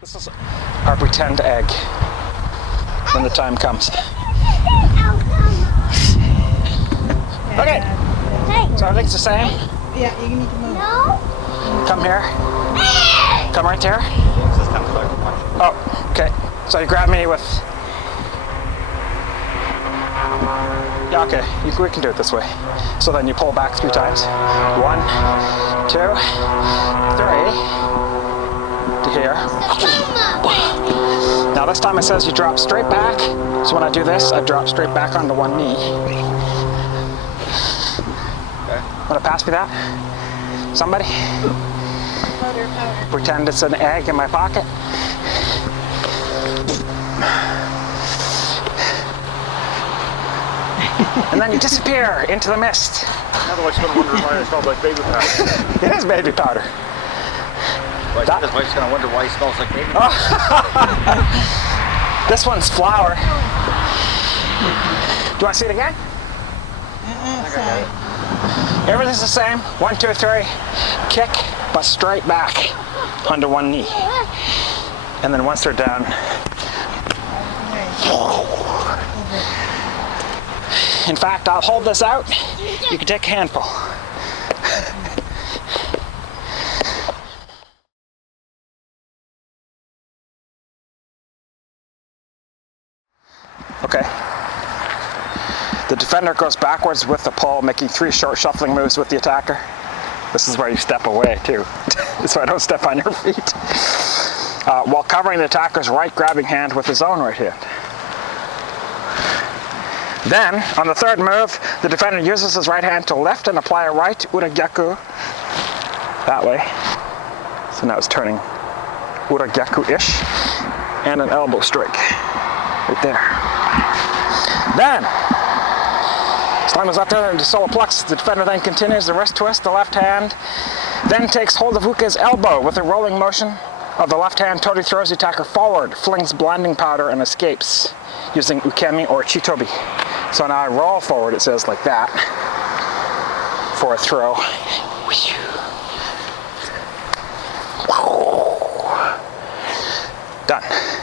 This is our pretend egg when the time comes. Okay, so everything's the same? Yeah, you need to move. No? Come here. Come right there. Oh, okay. So you grab me with... Yeah, okay, we can do it this way. So then you pull back 3 times. 1, 2, 3. To here. Now this time it says you drop straight back. So when I do this, I drop straight back onto one knee. Okay. Want to pass me that? Somebody? Powder. Pretend it's an egg in my pocket. And then you disappear into the mist. Otherwise, you're going to wonder why it smells like baby powder. It is baby powder. Like, his wife's going to wonder why it smells like baby powder. This one's flour. Do you want to see it again? Sorry. Everything's the same. 1, 2, 3. Kick, but straight back onto one knee. And then once they're down, in fact, I'll hold this out. You can take a handful. Okay. The defender goes backwards with the pull, making 3 short shuffling moves with the attacker. This is where you step away too, so I don't step on your feet. While covering the attacker's right grabbing hand with his own right hand. Then, on the 3rd move, the defender uses his right hand to lift and apply a right uragyaku that way. So now it's turning uragyaku-ish and an elbow strike right there. Then, Slime is up there into solar plex. The defender then continues the wrist twist, the left hand, then takes hold of Uke's elbow with a rolling motion of the left hand. Totally throws the attacker forward, flings blinding powder, and escapes using ukemi or chitobi. So now I roll forward, it says like that, for a throw. Done.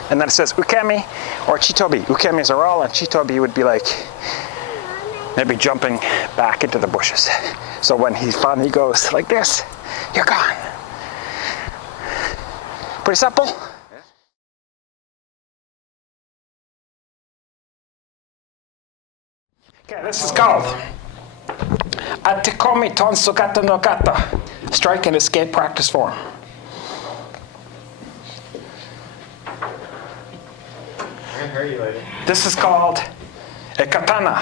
And then it says ukemi or chitobi. Ukemi is a roll, and chitobi would be like maybe jumping back into the bushes. So when he finally goes like this, you're gone. Pretty simple? Okay, this is called Atekomi Tonsukata no Kata, strike and escape practice form. I can hear you later. This is called a katana.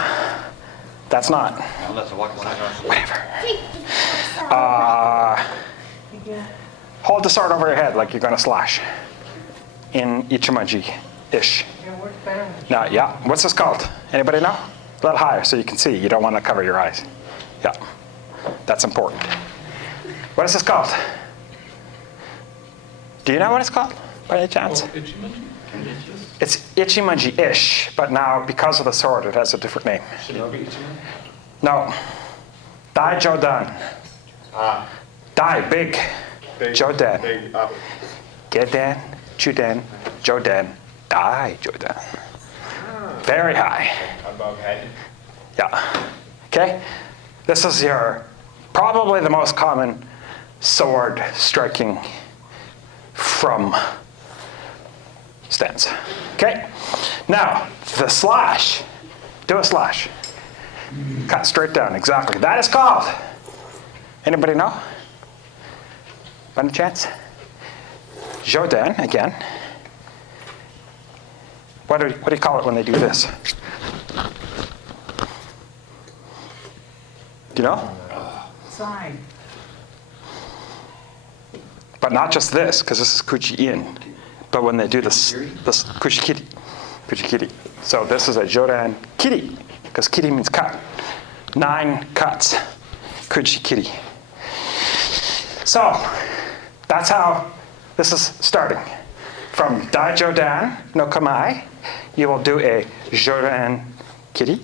That's not. Unless I walk one eye. Whatever. Hold the sword over your head like you're going to slash. In ichimaji-ish. Now, yeah. What's this called? Anybody know? A little higher so you can see. You don't want to cover your eyes. Yeah. That's important. What is this called? Do you know what it's called, by any chance? It's ichimaji-ish, but now because of the sword, it has a different name. No. Dai-Jodan. Dai, big. Jodan. Big up. Gedan, Chudan, Jodan, Dai-Jodan. Very high. Above head. Yeah. Okay? This is your, probably the most common sword striking from stance. Okay? Now, the slash. Do a slash. Cut straight down, exactly. That is called. Anybody know? By any chance? Jodan, again. What do you call it when they do this? Do you know? Side. But not just this, because this is kuchi-in. But when they do this kuchi-kiri. Kuchi-kiri. So this is a jodan kiri, because kiri means cut. 9 cuts. Kuchi-kiri. So, that's how this is starting. From Dai-Jodan no Kamai, you will do a Jodan Kiri.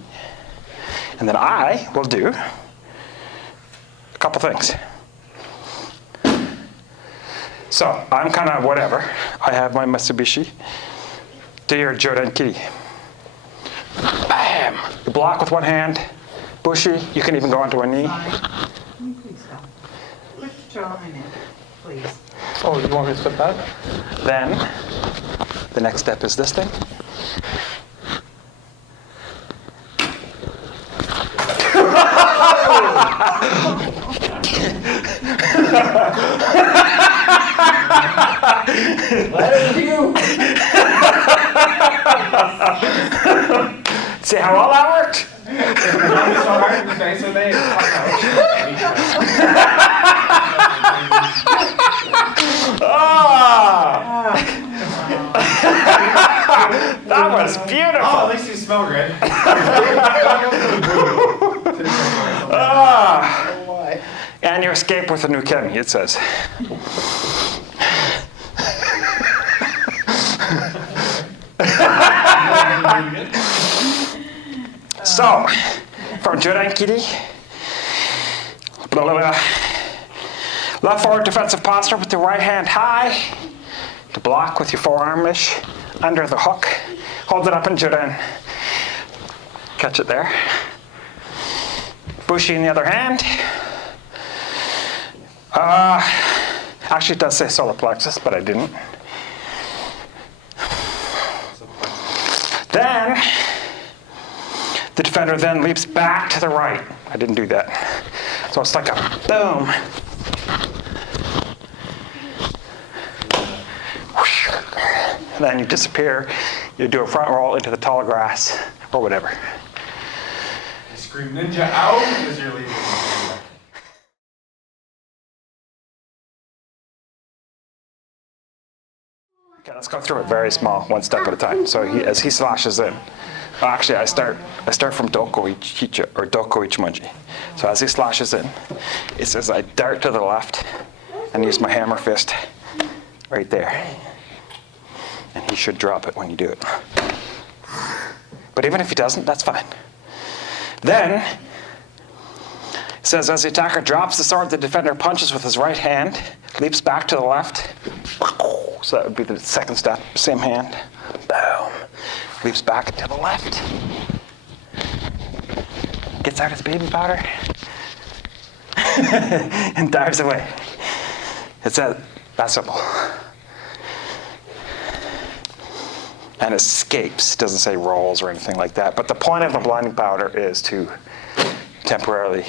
And then I will do a couple things. So I'm kind of whatever. I have my Mitsubishi. Do your Joden Kiri. Bam! You block with one hand. Bushi, you can even go onto a knee. Side. Can you please stop? Put your jaw in it, please. Oh, you want me to step back? Then, the next step is this thing. Let it do. See how well that worked? Ah! That was beautiful. Oh, at least you smell good. Ah! And you escape with a new Kemi, it says. So, from Joden Kiri, left forward defensive posture with the right hand high to block with your forearm-ish under the hook. Hold it up in Joden. Catch it there. Bushi in the other hand. Actually, it does say solar plexus, but I didn't. Then, the defender then leaps back to the right. I didn't do that. So it's like a boom. And then you disappear. You do a front roll into the tall grass or whatever. You scream ninja out as you're leaving. Okay, let's go through it very small, one step at a time. So as he slashes in, actually I start from Doko Ichicha or Doko Ichimonji. So as he slashes in, it says I dart to the left and use my hammer fist right there. And he should drop it when you do it. But even if he doesn't, that's fine. Then, it says as the attacker drops the sword, the defender punches with his right hand, leaps back to the left. So that would be the second step, same hand. Boom. Leaps back to the left. Gets out his baby powder. And dives away. It's that simple. And escapes. It doesn't say rolls or anything like that. But the point of the blinding powder is to temporarily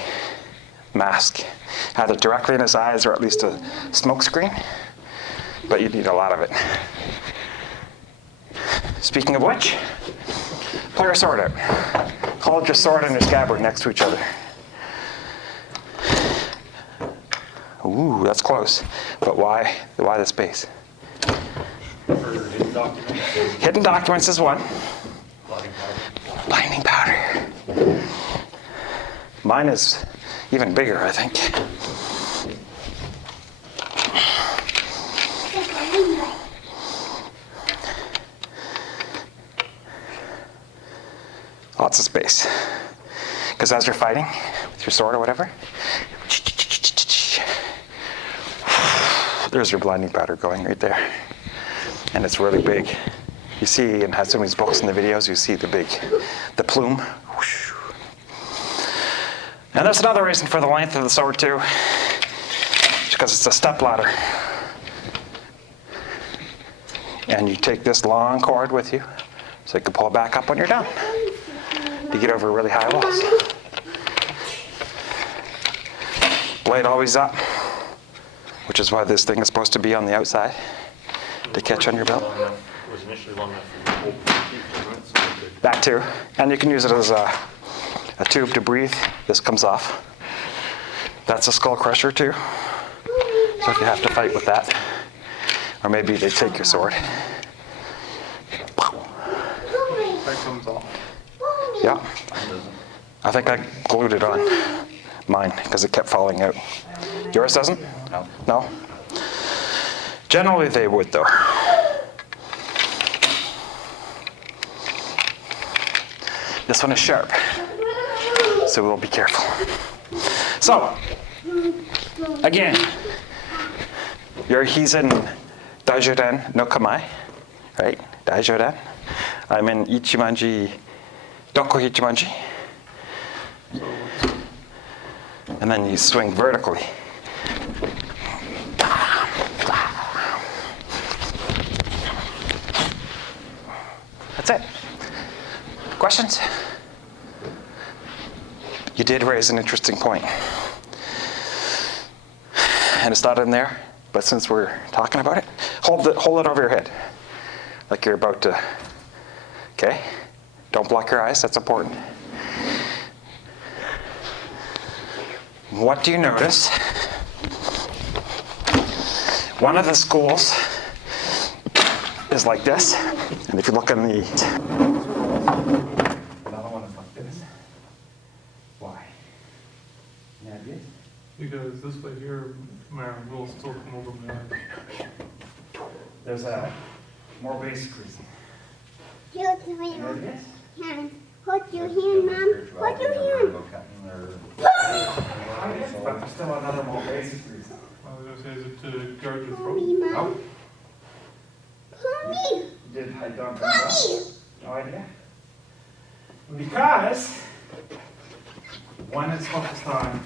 mask, either directly in his eyes or at least a smoke screen. But you need a lot of it. Speaking of which, pull your sword out. Hold your sword and your scabbard next to each other. Ooh, that's close. But why the space? Hidden documents is one. Blinding powder. Mine is even bigger, I think. Lots of space. Because as you're fighting with your sword or whatever, there's your blinding powder going right there. And it's really big. You see, and has some of these books in the videos, you see the plume. And there's another reason for the length of the sword too. Because it's a step ladder. And you take this long cord with you, so you can pull it back up when you're done. To get over really high walls. Blade always up, which is why this thing is supposed to be on the outside to catch on your belt. That too. And you can use it as a tube to breathe. This comes off. That's a skull crusher too. So if you have to fight with that, or maybe they take your sword. That comes off. Yeah. I think I glued it on mine because it kept falling out. Yours doesn't? No. No? Generally they would though. This one is sharp, so we'll be careful. So, again, He's in Dai-Shihan no Kamae, right? Dai-Shihan. I'm in Ichimanji, Doko Ichimanji. And then you swing vertically. That's it. Questions? You did raise an interesting point. And it's not in there, but since we're talking about it, hold it over your head. Like you're about to, okay? Don't block your eyes, that's important. What do you notice? One of the schools is like this, and if you look in the, another one is like this. Why? Any ideas? Because this way here, my will still come over my eyes. There's a more basic reason. What do you hear, Mom? What do you hear? But there's still another more basic reason. I was going to say, is it to guard your throat? Mommy, Mom. Nope. Mommy. Did I don't know? Mommy. No idea. Because one is focused on.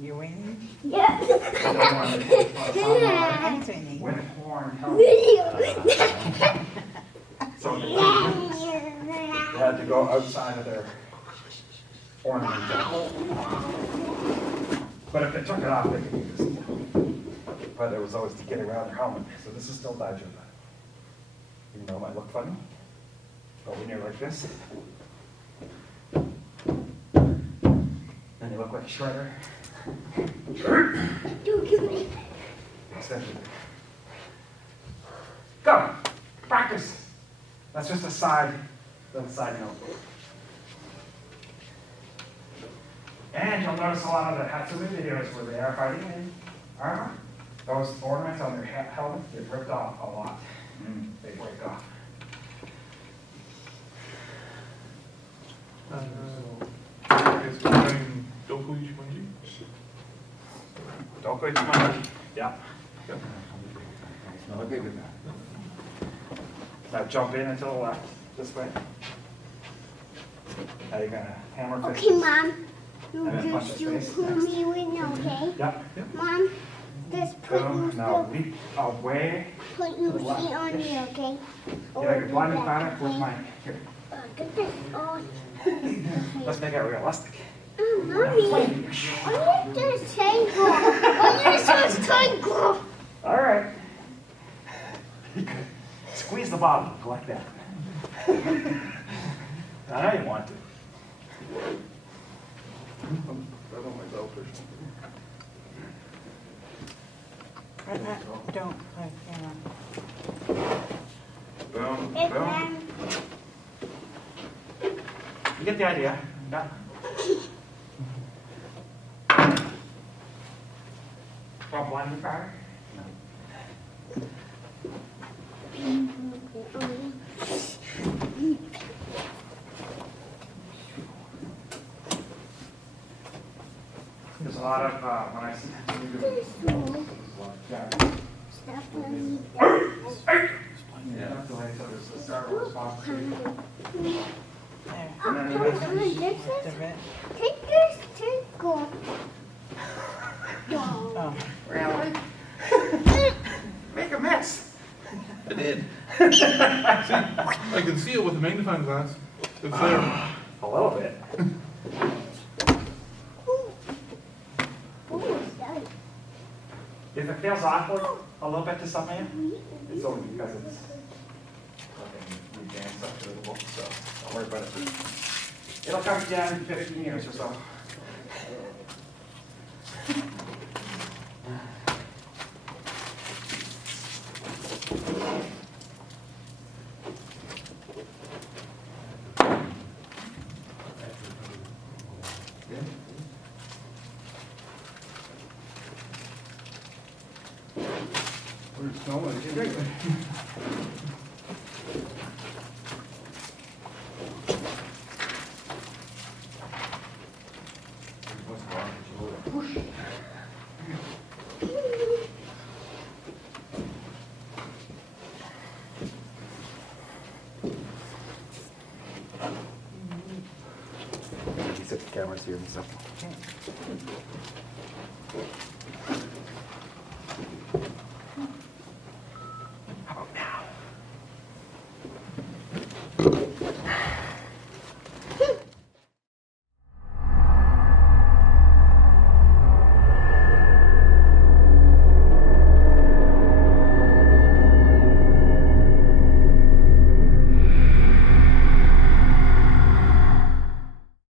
You waiting? Yeah. Anthony. When horn held. So they had to go outside of their ornament. But if they took it off, they could use it. But it was always to get around their helmet. So this is still Dai-Shihan. Even though it might look funny. But when you're like this, then you look like a shredder. Extension. Go! Practice! That's just a side note. And you'll notice a lot of the Hatsumi videos where they are fighting in armor. Those ornaments on their helmet get ripped off a lot. They break off. Okay, so we're doing Doku Ichimonji. Don't go too much. Yeah. No, okay with that. Now jump in until the left, this way. Now you're gonna hammer fist. Okay, Mom. You And then punch just his face pull next. me in, okay? Yep. Mom, just put Boom. you Now leap away. put you here on me, okay? Yeah, you're blinding planet with my. Here. Get this on. Let's make it realistic. Mommy, why you just tangle? Why you just tangle? All right. Squeeze the bottom, go like that. I know you want to. Don't like that. Boom, If boom. You get the idea. Yeah. Want blinding fire? No. There's a lot of, when I see Stop on me. yeah, the way so there's the Star Wars box. There. Oh, come on, this The is, red. take this tangle. Oh, Really? Make a mess. I did. I can see it with the magnifying glass. It's there. A little bit. If it feels awkward a little bit to some of you, it's only because it's fucking we danced up to the book, so don't worry about it. It'll come down in 15 years or so. cameras here and stuff. How about now?